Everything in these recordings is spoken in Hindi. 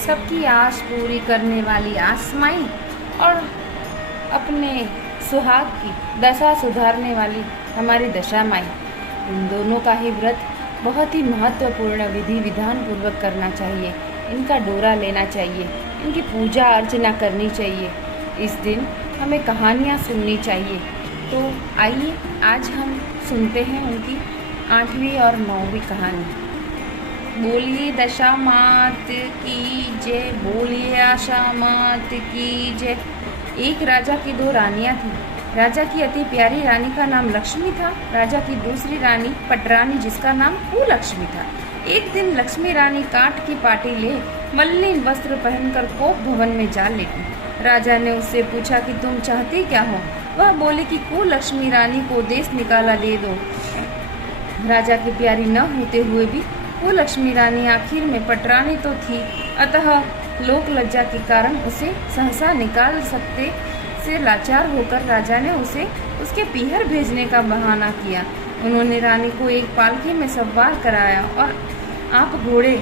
सबकी आस पूरी करने वाली आसमाई और अपने सुहाग की दशा सुधारने वाली हमारी दशा माई। इन दोनों का ही व्रत बहुत ही महत्वपूर्ण विधि विधान पूर्वक करना चाहिए। इनका डोरा लेना चाहिए, इनकी पूजा अर्चना करनी चाहिए। इस दिन हमें कहानियाँ सुननी चाहिए। तो आइए आज हम सुनते हैं उनकी 8वीं और 9वीं कहानी। बोलिए दशा मात की जय, बोलिए आशा मात की जय। एक राजा की 2 रानियां थीं। राजा की अति प्यारी रानी का नाम लक्ष्मी था। राजा की दूसरी रानी पटरानी, जिसका नाम कुलक्ष्मी था। एक दिन लक्ष्मी रानी काठ की पाटी ले मलिन वस्त्र पहनकर कोप भवन में जा लेटी। राजा ने उससे पूछा कि तुम चाहती क्या हो? वह बोली कि कुलक्ष्मी रानी को देश निकाला दे दो। राजा की प्यारी न होते हुए भी कुलक्ष्मी रानी आखिर में पटरानी तो थी, अतः लोक लज्जा के कारण उसे सहसा निकाल सकते से लाचार होकर राजा ने उसे उसके पीहर भेजने का बहाना किया। उन्होंने रानी को एक पालकी में सवार कराया और आप घोड़े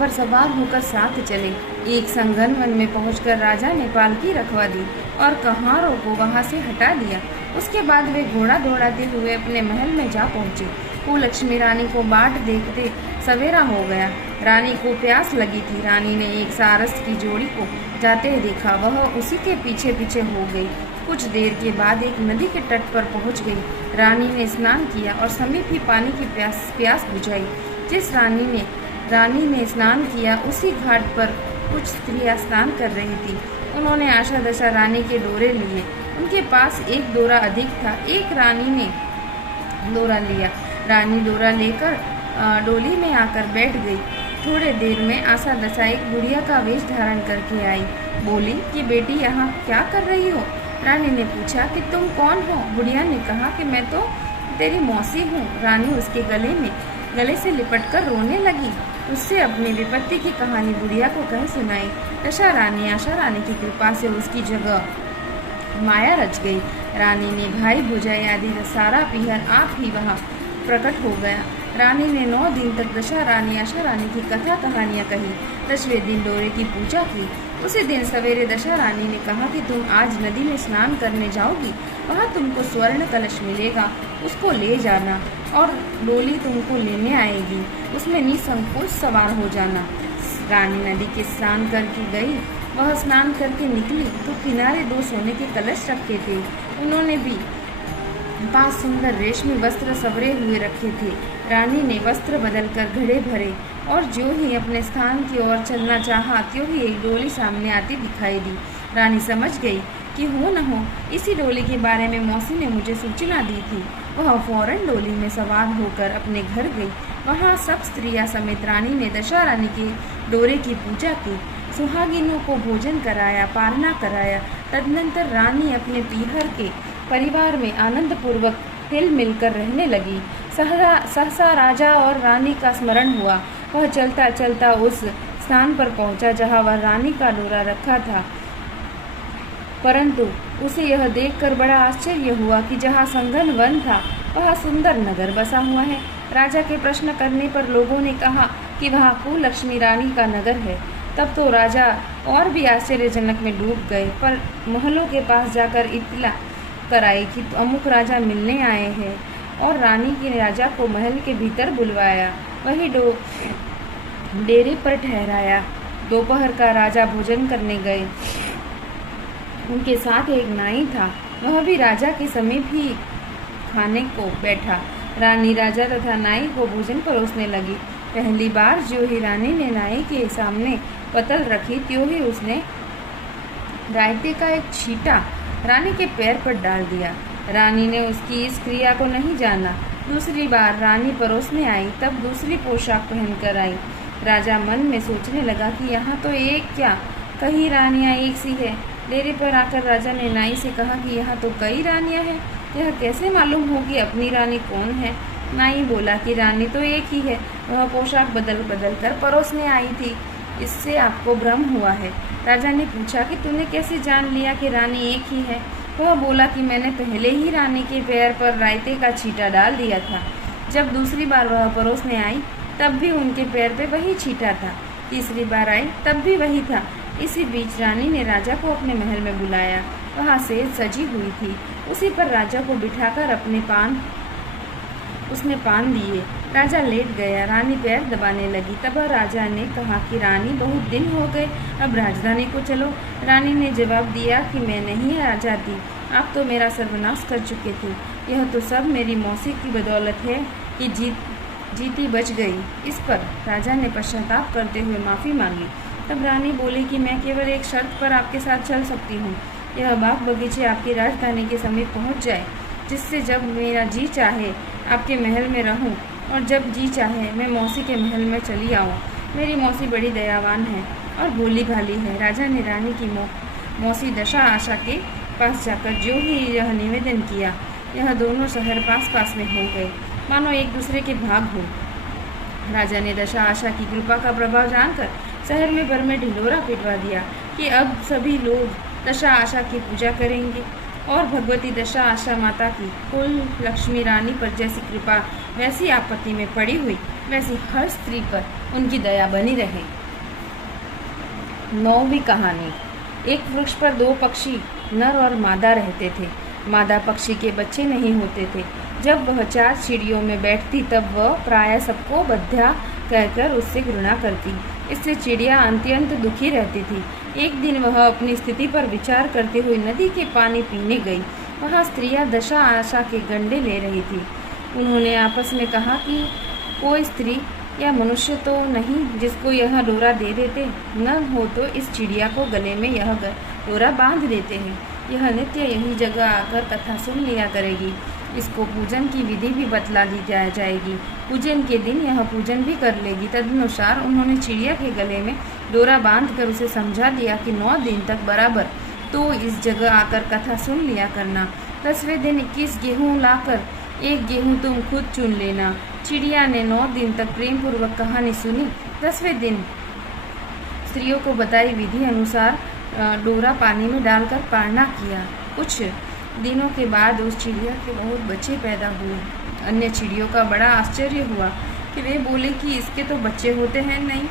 पर सवार होकर साथ चले। एक संगन वन में पहुंचकर राजा ने पालकी रखवा दी और कहारों को वहां से हटा दिया। उसके बाद वे घोड़ा दौड़ाते हुए अपने महल में जा पहुंचे। कुलक्ष्मी रानी को बाट देखते सवेरा हो गया। रानी को प्यास लगी थी। रानी ने एक सारस की जोड़ी को जाते देखा, वह उसी के पीछे पीछे हो गई। कुछ देर के बाद एक नदी के तट पर पहुंच गई। रानी ने स्नान किया और समीप ही पानी की प्यास बुझाई। जिस रानी ने स्नान किया उसी घाट पर कुछ स्त्रियां स्नान कर रही थी। उन्होंने आशा दशा रानी के डोरे लिए। उनके पास एक डोरा अधिक था। एक रानी ने डोरा लिया। रानी डोरा लेकर डोली में आकर बैठ गई। थोड़े देर में आशा दशा एक बुढ़िया का वेश धारण करके आई। बोली कि बेटी यहाँ क्या कर रही हो? रानी ने पूछा कि तुम कौन हो? बुढ़िया ने कहा कि मैं तो तेरी मौसी हूँ। रानी उसके गले से लिपटकर रोने लगी। उससे अपनी विपत्ति की कहानी बुढ़िया को कह सुनाई। दशा रानी आशा रानी की कृपा से उसकी जगह माया रच गई। रानी ने भाई भुजाई आदि सारा पीहर आप ही वहाँ प्रकट हो गया। रानी ने 9 दिन तक दशा रानी आशा रानी की कथा कहानियाँ कही। 10वें दिन डोरे की पूजा की। उसी दिन सवेरे दशा रानी ने कहा कि तुम आज नदी में स्नान करने जाओगी, वहाँ तुमको स्वर्ण कलश मिलेगा, उसको ले जाना और डोली तुमको लेने आएगी, उसमें निसंकोच सवार हो जाना। रानी नदी के स्नान करके गई। वह स्नान करके निकली तो किनारे 2 सोने के कलश रखे थे। उन्होंने भी 5 सुंदर रेशमी वस्त्र सवरे हुए रखे थे। रानी ने वस्त्र बदलकर घड़े भरे और जो ही अपने स्थान की ओर चलना चाहा, त्यों ही एक डोली सामने आती दिखाई दी। रानी समझ गई कि हो न हो इसी डोली के बारे में मौसी ने मुझे सूचना दी थी। वह फौरन डोली में सवार होकर अपने घर गई। वहाँ सब स्त्रियां समेत रानी ने दशा रानी के डोरे की पूजा की, सुहागिनों को भोजन कराया, पालना कराया। तदनंतर रानी अपने पीहर के परिवार में आनंद पूर्वक हिल मिलकर रहने लगी। सहसा राजा और रानी का स्मरण हुआ। वह चलता चलता उस स्थान पर पहुंचा जहां वह रानी का डोरा रखा था, परंतु उसे यह देखकर बड़ा आश्चर्य हुआ कि जहां संगन वन था वहां सुंदर नगर बसा हुआ है। राजा के प्रश्न करने पर लोगों ने कहा कि वहां कुलक्ष्मी रानी का नगर है। तब तो राजा और भी आश्चर्यजनक में डूब गए, पर महलों के पास जाकर इत्तला कराई कि अमुक राजा मिलने आए हैं और रानी के राजा को महल के भीतर बुलवाया, वही डेरे पर ठहराया। दोपहर का राजा भोजन करने गए। उनके साथ एक नाई था, वह भी राजा के समीप ही खाने को बैठा। रानी राजा तथा नाई को भोजन परोसने लगी। पहली बार जो ही रानी ने नाई के सामने पतल रखी, त्यों ही उसने रायते का एक छींटा रानी के पैर पर डाल दिया। रानी ने उसकी इस क्रिया को नहीं जाना। दूसरी बार रानी परोसने आई, तब दूसरी पोशाक पहनकर आई। राजा मन में सोचने लगा कि यहाँ तो एक क्या कई रानियाँ एक सी है। डेरे पर आकर राजा ने नाई से कहा कि यहाँ तो कई रानियाँ हैं, यह कैसे मालूम होगी अपनी रानी कौन है? नाई बोला कि रानी तो एक ही है, वह पोशाक बदल बदल कर परोसने आई थी, इससे आपको भ्रम हुआ है। राजा ने पूछा कि तूने कैसे जान लिया कि रानी एक ही है? वह बोला कि मैंने पहले ही रानी के पैर पर रायते का छींटा डाल दिया था। जब दूसरी बार वह परोसने आई, तब भी उनके पैर पे वही छींटा था। तीसरी बार आई तब भी वही था। इसी बीच रानी ने राजा को अपने महल में बुलाया। वहाँ सेज सजी हुई थी। उसी पर राजा को बिठाकर उसने पान दिए। राजा लेट गया। रानी पैर दबाने लगी। तब राजा ने कहा कि रानी, बहुत दिन हो गए, अब राजधानी को चलो। रानी ने जवाब दिया कि मैं नहीं आ जाती, आप तो मेरा सर्वनाश कर चुके थे। यह तो सब मेरी मौसी की बदौलत है कि जीती बच गई। इस पर राजा ने पश्चाताप करते हुए माफ़ी मांगी। तब रानी बोली कि मैं केवल एक शर्त पर आपके साथ चल सकती हूँ। यह बाग बगीचे आपकी राजधानी के समीप पहुँच जाए, जिससे जब मेरा जी चाहे आपके महल में रहूं और जब जी चाहे मैं मौसी के महल में चली आऊं। मेरी मौसी बड़ी दयावान है और भोली भाली है। राजा ने रानी की मौसी दशा आशा के पास जाकर जो ही यह निवेदन किया, यह दोनों शहर पास पास में हो गए, मानो एक दूसरे के भाग हो। राजा ने दशा आशा की कृपा का प्रभाव जानकर शहर में भर में ढिंढोरा पिटवा दिया कि अब सभी लोग दशा आशा की पूजा करेंगे और भगवती दशा आशा माता की कुल लक्ष्मी रानी पर जैसी कृपा वैसी आपत्ति में पड़ी हुई, वैसी हर स्त्री पर उनकी दया बनी रहे। 9वीं कहानी। एक वृक्ष पर 2 पक्षी नर और मादा रहते थे। मादा पक्षी के बच्चे नहीं होते थे। जब वह 4 चिड़ियों में बैठती तब वह प्रायः सबको बद्धा कहकर उससे घृणा करती। इससे चिड़िया अत्यंत दुखी रहती थी। एक दिन वह अपनी स्थिति पर विचार करते हुए नदी के पानी पीने गई। वहाँ स्त्रियां दशा आशा के गंडे ले रही थी। उन्होंने आपस में कहा कि कोई स्त्री या मनुष्य तो नहीं जिसको यह डोरा दे देते, न हो तो इस चिड़िया को गले में यह डोरा बांध देते हैं। यह नित्य यही जगह आकर कथा सुन लिया करेगी। इसको पूजन की विधि भी बतला दी जाएगी। पूजन के दिन यह पूजन भी कर लेगी। तदनुसार उन्होंने चिड़िया के गले में डोरा बांधकर उसे समझा दिया कि 9 दिन तक बराबर तो इस जगह आकर कथा सुन लिया करना। 10वें दिन 21 गेहूँ लाकर एक गेहूँ तुम खुद चुन लेना। चिड़िया ने 9 दिन तक प्रेम पूर्वक कहानी सुनी। 10वें दिन स्त्रियों को बताई विधि अनुसार डोरा पानी में डालकर पारना किया। कुछ दिनों के बाद उस चिड़िया के बहुत बच्चे पैदा हुए। अन्य चिड़ियों का बड़ा आश्चर्य हुआ कि वे बोले कि इसके तो बच्चे होते हैं नहीं।